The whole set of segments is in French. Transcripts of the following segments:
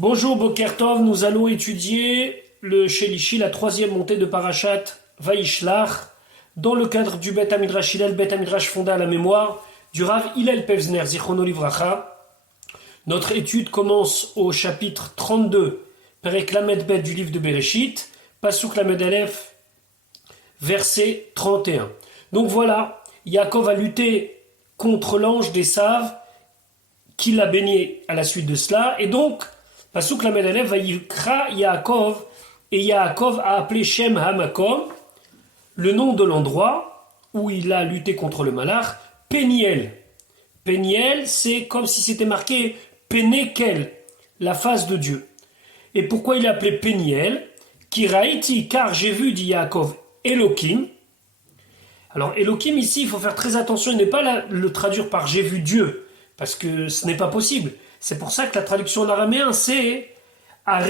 Bonjour Boker Tov, nous allons étudier le Shelishi, la troisième montée de Parashat Vaishlach, dans le cadre du Bet Hamidrash Hillel, Bet Hamidrash fondé à la mémoire du Rav Hillel Pevzner, Zichrono Livracha. Notre étude commence au chapitre 32, Perek Lamed Bet du livre de Bereshit, Pasuk Lamed Aleph, verset 31. Donc voilà, Yaakov a lutté contre l'ange d'Esav, qui l'a baigné à la suite de cela, et donc, Pasuk Lamed Aleph va yikra Yaakov, et Yaakov a appelé Shem Hamakom, le nom de l'endroit où il a lutté contre le malach, Péniel. Péniel, c'est comme si c'était marqué Pénékel, la face de Dieu. Et pourquoi il a appelé Péniel? Kiraïti, car j'ai vu, dit Yaakov, Elohim. Alors Elohim ici, il faut faire très attention, il n'est pas le traduire par j'ai vu Dieu, parce que ce n'est pas possible. C'est pour ça que la traduction en araméen, c'est Are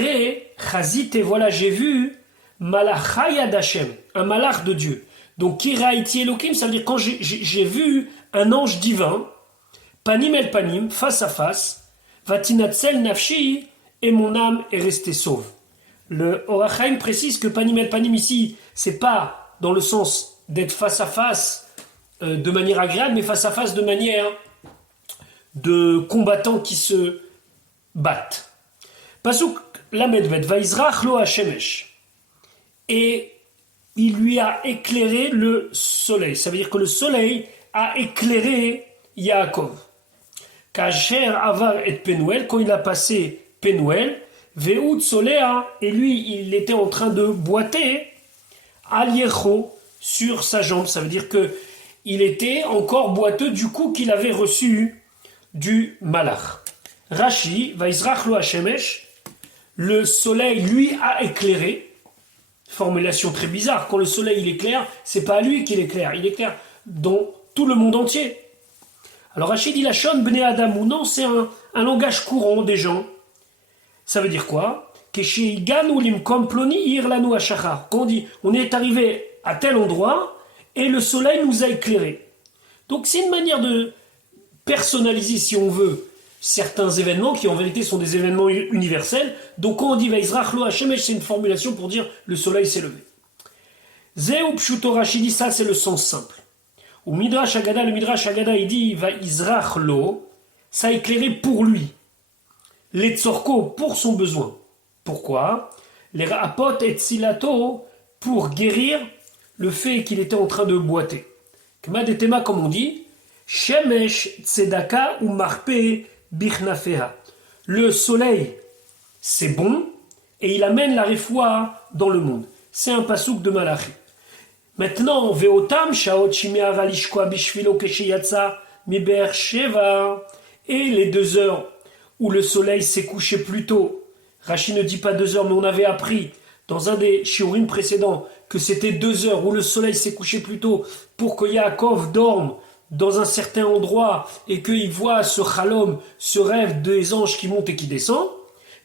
Chazit, et voilà, j'ai vu Malachaya d'Hachem, un malach de Dieu. Donc Kiraïti Elohim, ça veut dire quand j'ai vu un ange divin, Panim el Panim, face à face, Vatinatzel Nafshi, et mon âme est restée sauve. Le Or HaChaim précise que Panim el Panim ici, c'est pas dans le sens d'être face à face de manière agréable, mais face à face de manière de combattants qui se battent. Pasuk Lamed Bet Vaizrach lo Hashemesh, et il lui a éclairé le soleil. Ça veut dire que le soleil a éclairé Yaakov. Kacher Avar et Penuel, quand il a passé Penuel, Veout Solea, et lui il était en train de boiter Al Yecho, sur sa jambe. Ça veut dire que il était encore boiteux du coup qu'il avait reçu du malach. Rashi, Vaizrach lo Hashemesh, le soleil lui a éclairé. Formulation très bizarre. Quand le soleil il éclaire, c'est pas à lui qu'il éclaire, il éclaire dans tout le monde entier. Alors Rashi dit la Shon Bnei Adam, ou non, c'est un langage courant des gens. Ça veut dire quoi? Quand on dit on est arrivé à tel endroit et le soleil nous a éclairé. Donc c'est une manière de personnaliser, si on veut, certains événements qui en vérité sont des événements universels. Donc quand on dit Vaizrach lo Hashemesh, c'est une formulation pour dire le soleil s'est levé. Zeu pshuto Rashi dit ça, c'est le sens simple. Ou Midrash Agada, le Midrash Agada il dit Vaizrach lo, ça a éclairé pour lui. Les tzorko pour son besoin. Pourquoi? Les rapot et tzilato pour guérir le fait qu'il était en train de boiter. Kma de tema, comme on dit, shemesh tzedaka ou marpe bichnafeha. Le soleil, c'est bon, et il amène la refoua dans le monde. C'est un pasouk de Malachi. Maintenant, veotam shaot shimea valishkoa bishvilo keshiyatsa mi ber sheva, et les 2 heures où le soleil s'est couché plus tôt. Rashi ne dit pas 2 heures, mais on avait appris dans un des shiurim précédents que c'était 2 heures où le soleil s'est couché plus tôt pour que Yaakov dorme dans un certain endroit et qu'il voit ce chalom, ce rêve des anges qui montent et qui descendent.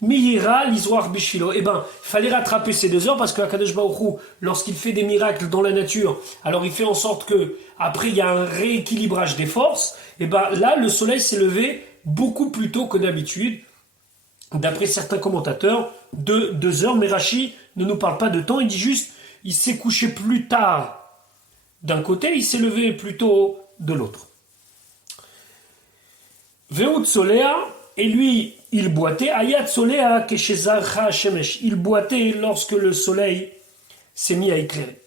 Mihira, l'Isroar Bishvilo. Eh ben, il fallait rattraper ces 2 heures parce que Akadosh Baruch Hu, lorsqu'il fait des miracles dans la nature, alors il fait en sorte que après il y a un rééquilibrage des forces. Eh ben là, le soleil s'est levé beaucoup plus tôt que d'habitude, d'après certains commentateurs, de 2 heures. Mais Rashi ne nous parle pas de temps, il dit juste, il s'est couché plus tard d'un côté, il s'est levé plus tôt de l'autre. Veout Solea, et lui, il boitait, Ayat Solea Keshezarcha Shemesh, il boitait lorsque le soleil s'est mis à éclairer.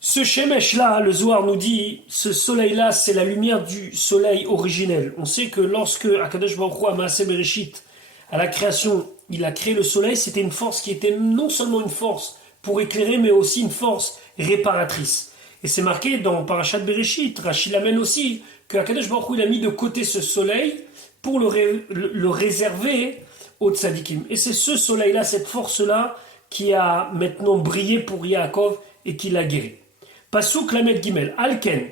Ce Shemesh-là, le Zohar nous dit, ce soleil-là, c'est la lumière du soleil originel. On sait que lorsque Akadosh Baruch Hu, à Maaseh Bereshit, à la création, il a créé le soleil, c'était une force qui était non seulement une force pour éclairer, mais aussi une force réparatrice. Et c'est marqué dans Parashat Bereshit, Rashi l'amène aussi, que Akadosh Baruch Hu, il a mis de côté ce soleil pour le réserver aux tzadikim. Et c'est ce soleil-là, cette force-là, qui a maintenant brillé pour Yaakov et qui l'a guéri. Pasuk Lamed Gimel, Alken.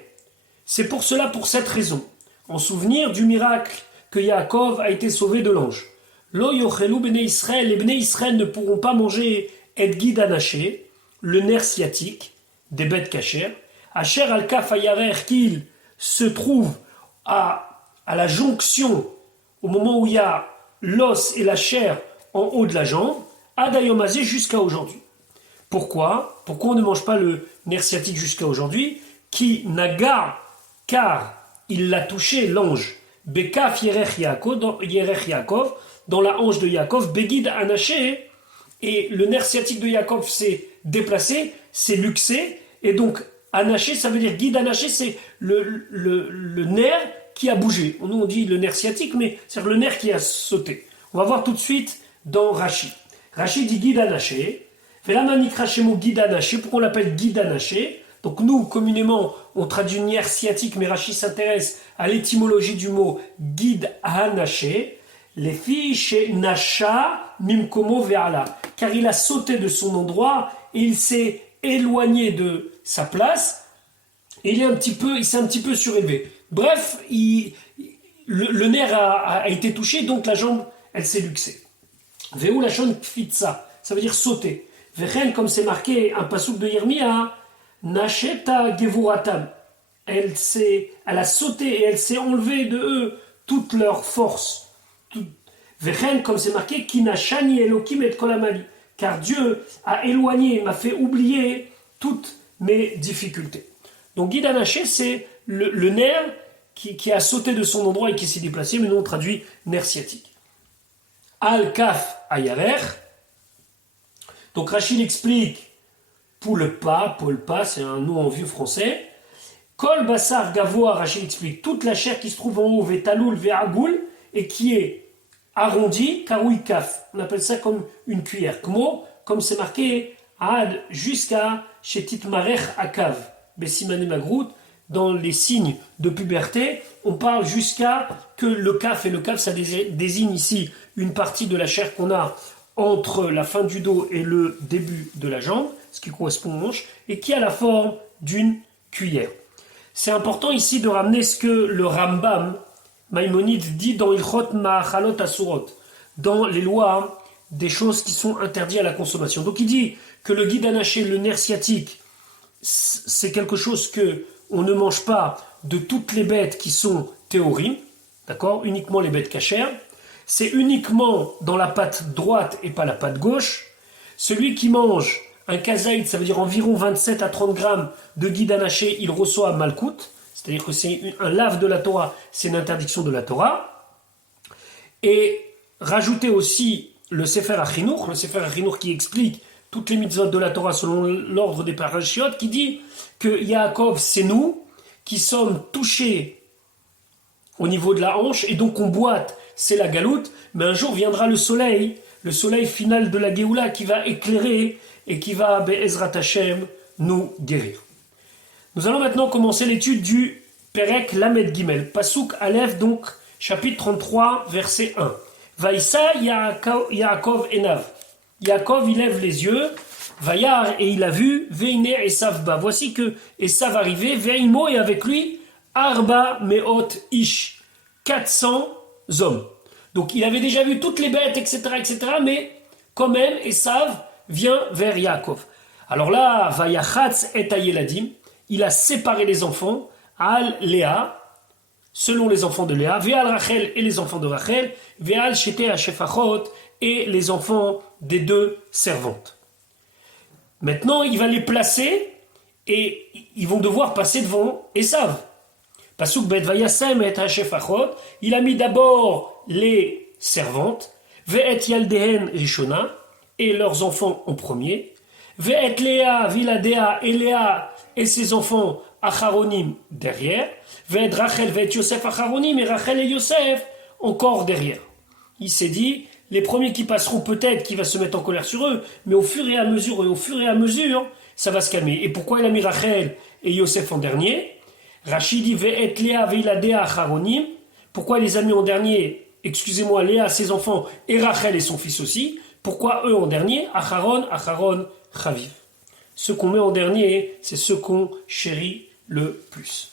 C'est pour cela, pour cette raison, en souvenir du miracle que Yaakov a été sauvé de l'ange. Lo yochelu bnei Israël, les bnei Israël ne pourront pas manger et guid anaché, le nerf sciatique des bêtes cachères. Asher al kaf ayarer, qu'il se trouve à la jonction, au moment où il y a l'os et la chair en haut de la jambe, adayomazé jusqu'à aujourd'hui. Pourquoi on ne mange pas le nerf sciatique jusqu'à aujourd'hui? Qui naga, car il l'a touché, l'ange. Bekaf Yerech Yaakov, dans la hanche de Yaakov, Begid Anaché, et le nerf sciatique de Yaakov s'est déplacé, s'est luxé, et donc Anaché, ça veut dire Guide Anaché, c'est le nerf qui a bougé. Nous on dit le nerf sciatique, mais c'est le nerf qui a sauté. On va voir tout de suite dans Rashi. Rashi dit Guide Anaché. Velaman Rachemo Guide Anaché. Pourquoi on l'appelle Guide Anaché? Donc nous, communément, on traduit nerf sciatique, mais Rashi s'intéresse à l'étymologie du mot Guide Anaché. Les filles chez Nasha Mimkomo Ve'ala. Car il a sauté de son endroit et il s'est éloigné de sa place. Et il s'est un petit peu surélevé. Bref, le nerf a été touché, donc la jambe, elle s'est luxée. Ve'u lachon kfitsa, ça veut dire sauter. Vechen, comme c'est marqué, un pasouk de Yirmia, Nacheta Gevuratam. Elle a sauté et elle s'est enlevée de eux toute leur force. Vechen, comme c'est marqué, Kinashani Elokim et Kolamali. Car Dieu a éloigné, m'a fait oublier toutes mes difficultés. Donc Guide Anaché, c'est le nerf qui a sauté de son endroit et qui s'est déplacé, mais nous on traduit nerf sciatique. Al-Kaf Ayarer. Donc Rachid explique Poulpa, c'est un nom en vieux français. Kol Bassar Gavoa, Rachid explique toute la chair qui se trouve en haut, Vetaloul, Ve'agoul, et qui est arrondie, Karoui Kaf. On appelle ça comme une cuillère. Comme c'est marqué, Ad jusqu'à Shetit Marech Akav, Bessimane Magrout. Dans les signes de puberté, on parle jusqu'à que le kaf, et le kaf, ça désigne ici une partie de la chair qu'on a entre la fin du dos et le début de la jambe, ce qui correspond aux hanches, et qui a la forme d'une cuillère. C'est important ici de ramener ce que le Rambam, Maïmonide, dit dans Ilchot Ma'achalot Asurot, dans les lois des choses qui sont interdites à la consommation. Donc il dit que le guide anaché, le nerf sciatique, c'est quelque chose que on ne mange pas de toutes les bêtes qui sont théorim, d'accord, uniquement les bêtes cachères. C'est uniquement dans la patte droite et pas la patte gauche. Celui qui mange un kazaïd, ça veut dire environ 27 à 30 grammes de guide anaché, il reçoit malkout, c'est-à-dire que c'est un lave de la Torah, c'est une interdiction de la Torah. Et rajouter aussi le Sefer HaChinour qui explique toutes les mitzvot de la Torah selon l'ordre des parashiot, qui dit que Yaakov, c'est nous qui sommes touchés au niveau de la hanche, et donc on boite, c'est la galoute, mais un jour viendra le soleil final de la Géoula qui va éclairer et qui va, Be'ezrat Hashem, nous guérir. Nous allons maintenant commencer l'étude du Perek Lamed Gimel, Pasuk Aleph, donc chapitre 33, verset 1. Vaïssa Yaakov Enav. Yaakov, il lève les yeux, Vayar, et il a vu, Veine Esav Ba. Voici que Esav arrivait, Veimo, et avec lui, Arba Meot Ish, 400 hommes. Donc il avait déjà vu toutes les bêtes, etc., mais quand même, Esav vient vers Yaakov. Alors là, Vayachatz et Ayeladim, il a séparé les enfants, Al Léa, selon les enfants de Léa, Ve'al Rachel et les enfants de Rachel, Ve'al Shete Hashefachot et les enfants des deux servantes. Maintenant, il va les placer et ils vont devoir passer devant Esav. Pasuk bet vayasem et hashefachot, il a mis d'abord les servantes, ve'et yaldehen rishona, et leurs enfants en premier, ve'et Léa, Viladea, et Léa et ses enfants acharonim derrière, ve'et Rachel, ve'et Yosef acharonim, et Rachel et Yosef encore derrière. Il s'est dit, les premiers qui passeront, peut-être qu'il va se mettre en colère sur eux, mais au fur et à mesure, ça va se calmer. Et pourquoi il a mis Rachel et Yosef en dernier? Rachid dit Ve'et Léa Veiladea Acharonim. Pourquoi il les a mis en dernier? Excusez-moi, Léa, ses enfants, et Rachel et son fils aussi. Pourquoi eux en dernier? Acharon, Chaviv. Ceux qu'on met en dernier, c'est ceux qu'on chérit le plus.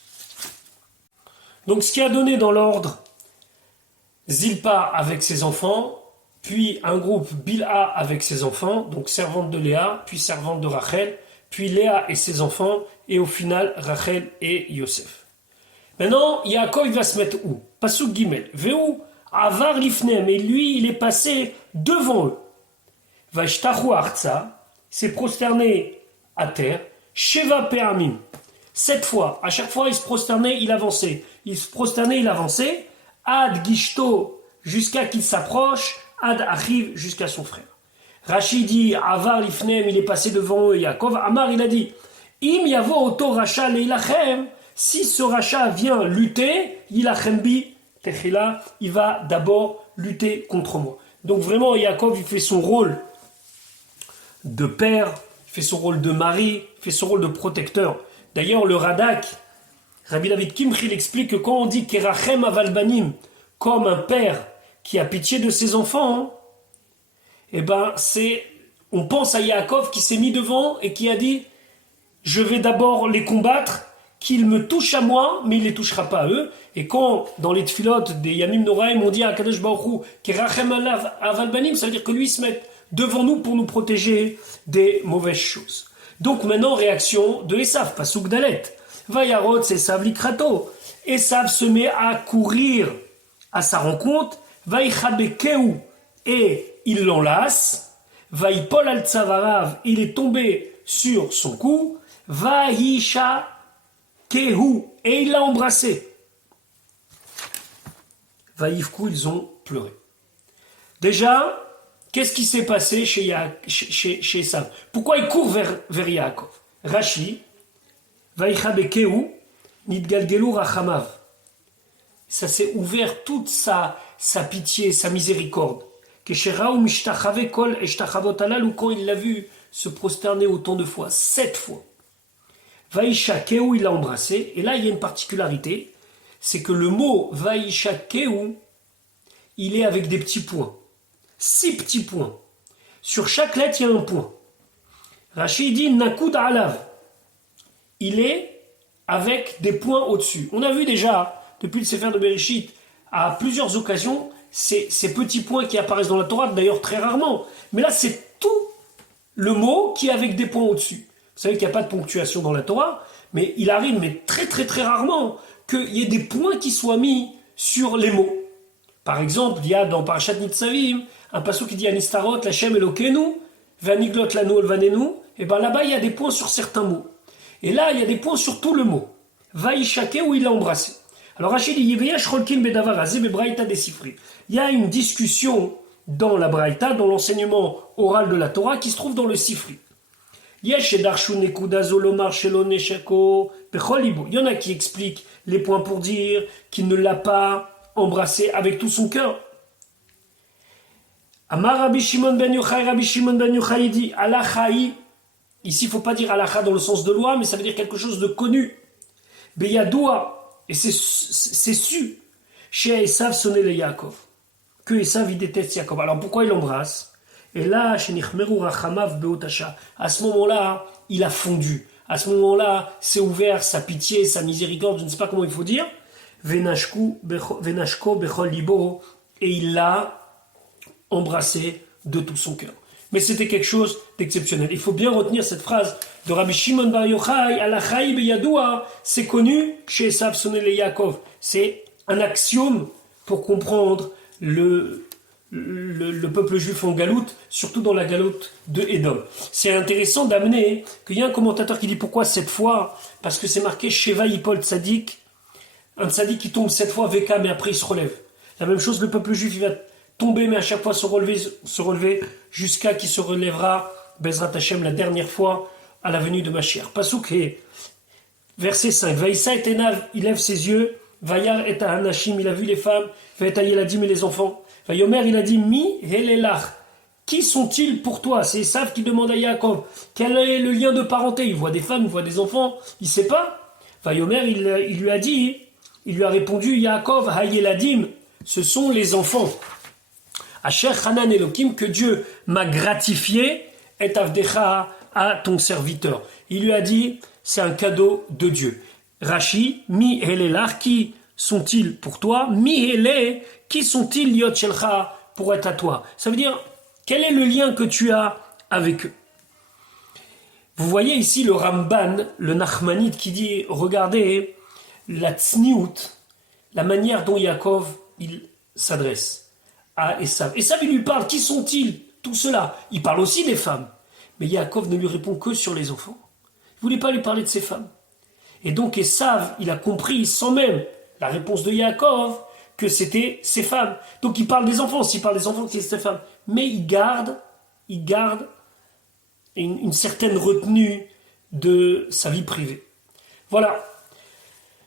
Donc ce qui a donné dans l'ordre Zilpa avec ses enfants, puis un groupe Bilha avec ses enfants, donc servante de Léa, puis servante de Rachel, puis Léa et ses enfants, et au final Rachel et Yosef. Maintenant, Yaakov va se mettre où? Pasuk Gimel. Ve'u Avar lifnem, et lui, il est passé devant eux. Vashtachu arza, s'est prosterné à terre. Sheva pe'amim. 7 fois. À chaque fois, il se prosternait, il avançait. Il se prosternait, il avançait. Ad gishto, jusqu'à qu'il s'approche. Ad achiv, jusqu'à son frère. Rashi dit, Avar lifnem, il est passé devant eux. Yaakov, Amar, il a dit, Im yavo oto racha leilachem, si ce rachat vient lutter, yilachem bi techila, il va d'abord lutter contre moi. Donc vraiment, Yaakov, il fait son rôle de père, il fait son rôle de mari, il fait son rôle de protecteur. D'ailleurs, le Radak, Rabbi David Kimchi, explique que quand on dit Kerachem avalbanim, comme un père qui a pitié de ses enfants, eh ben on pense à Yaakov qui s'est mis devant et qui a dit, je vais d'abord les combattre, qu'ils me touchent à moi, mais il ne les touchera pas à eux. Et quand, dans les tfilotes des Yamim Noraim, on dit à Kadosh Baruch Hu, Kerachem avalbanim, ça veut dire que lui se met devant nous pour nous protéger des mauvaises choses. Donc maintenant, réaction de Esav, Pasuk Dalet. Vayarot, Esav likrato. Esav se met à courir à sa rencontre. Vaïchabekeu, et il l'enlace. Vaïpol al tzavarav, il est tombé sur son cou. Vaïcha kehu, et il l'a embrassé. Vaïfkou, ils ont pleuré. Déjà, qu'est-ce qui s'est passé chez Esav? Pourquoi il court vers Yaakov? Rashi, Vaïchabekeu, Nidgalgelu Rachamav. Ça s'est ouvert toute sa pitié, sa miséricorde. Quand il l'a vu se prosterner autant de fois, 7 fois. Vaïchakeu, il l'a embrassé. Et là, il y a une particularité, c'est que le mot Vaïchakeu, il est avec des petits points. 6 petits points. Sur chaque lettre, il y a un point. Rachid dit Nakud alav. Il est avec des points au-dessus. On a vu déjà, depuis le Sefer de Bereshit, à plusieurs occasions, ces petits points qui apparaissent dans la Torah, d'ailleurs très rarement. Mais là, c'est tout le mot qui est avec des points au-dessus. Vous savez qu'il n'y a pas de ponctuation dans la Torah, mais il arrive, mais très très très rarement, qu'il y ait des points qui soient mis sur les mots. Par exemple, il y a dans Parashat Nitzavim, un passage qui dit Anistarot, Lachem Elokenu, Vaniglot Lanu Olvanenu, et bien là-bas il y a des points sur certains mots. Et là il y a des points sur tout le mot. Vaïchake, où il l'a embrassé. Alors Rachid dit Yeveyash Rolkin Bedavar Azé Bebraïta Desifri. Il y a une discussion dans la Braïta, dans l'enseignement oral de la Torah, qui se trouve dans le Sifri. Il y en a qui expliquent les points pour dire qu'il ne l'a pas embrassé avec tout son cœur. Amar Rabbi Shimon ben Yochai dit Alachaï. Ici, il ne faut pas dire Alacha dans le sens de loi, mais ça veut dire quelque chose de connu. Beyadoua, et c'est su, chez Esav sonné le Yaakov, que Esav il déteste Yaakov. Alors pourquoi il l'embrasse? Et là, chez Nichmeru Rachamav Beotasha, à ce moment-là, il a fondu. À ce moment-là, c'est ouvert sa pitié, sa miséricorde, je ne sais pas comment il faut dire. Venashko Bechol Libo, et il l'a embrassé de tout son cœur. Mais c'était quelque chose d'exceptionnel. Il faut bien retenir cette phrase de Rabbi Shimon bar Yochai, Alachaï beyadoua, c'est connu chez Esav sonné le Yaakov. C'est un axiome pour comprendre le peuple juif en galoute, surtout dans la galoute de Édom. C'est intéressant d'amener qu'il y a un commentateur qui dit pourquoi 7 fois, parce que c'est marqué Sheva Yipol Tzadik, un tzadik qui tombe 7 fois Veka, mais après il se relève. La même chose, le peuple juif, il va tomber, mais à chaque fois se relever jusqu'à qu'il se relèvera, Bezrat Hashem, la dernière fois, à la venue de Mashiach. Pasuk, verset 5. Vaïssa et Enav, il lève ses yeux. Vayar et Hanashim, il a vu les femmes. Vaïta Yeladim et les enfants. Vayomer, il a dit Mi Helelach. Qui sont-ils pour toi? C'est Esav qui demande à Yaakov. Quel est le lien de parenté? Il voit des femmes, il voit des enfants, il ne sait pas. Vayomer, il lui a dit, il lui a répondu Yaakov, Hayeladim, ce sont les enfants. Asher Hanan Elokim, que Dieu m'a gratifié, et Avdecha à ton serviteur. Il lui a dit, c'est un cadeau de Dieu. Rashi, Mi Helelach, qui sont-ils pour toi? Mi Hele, qui sont-ils Yot Shelcha, pour être à toi? Ça veut dire, quel est le lien que tu as avec eux? Vous voyez ici le Ramban, le Nachmanide, qui dit, regardez, la tsniout, la manière dont Yaakov, il s'adresse à Esav. Esav, il lui parle, qui sont-ils, tout cela? Il parle aussi des femmes. Mais Yaakov ne lui répond que sur les enfants. Il ne voulait pas lui parler de ses femmes. Et donc Esav, il a compris, sans même la réponse de Yaakov, que c'était ses femmes. Donc il parle des enfants, s'il parle des enfants, c'est ses femmes. Mais il garde une certaine retenue de sa vie privée. Voilà.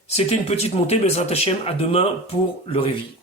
C'était une petite montée, Bezrat Hashem, à demain pour le réveil.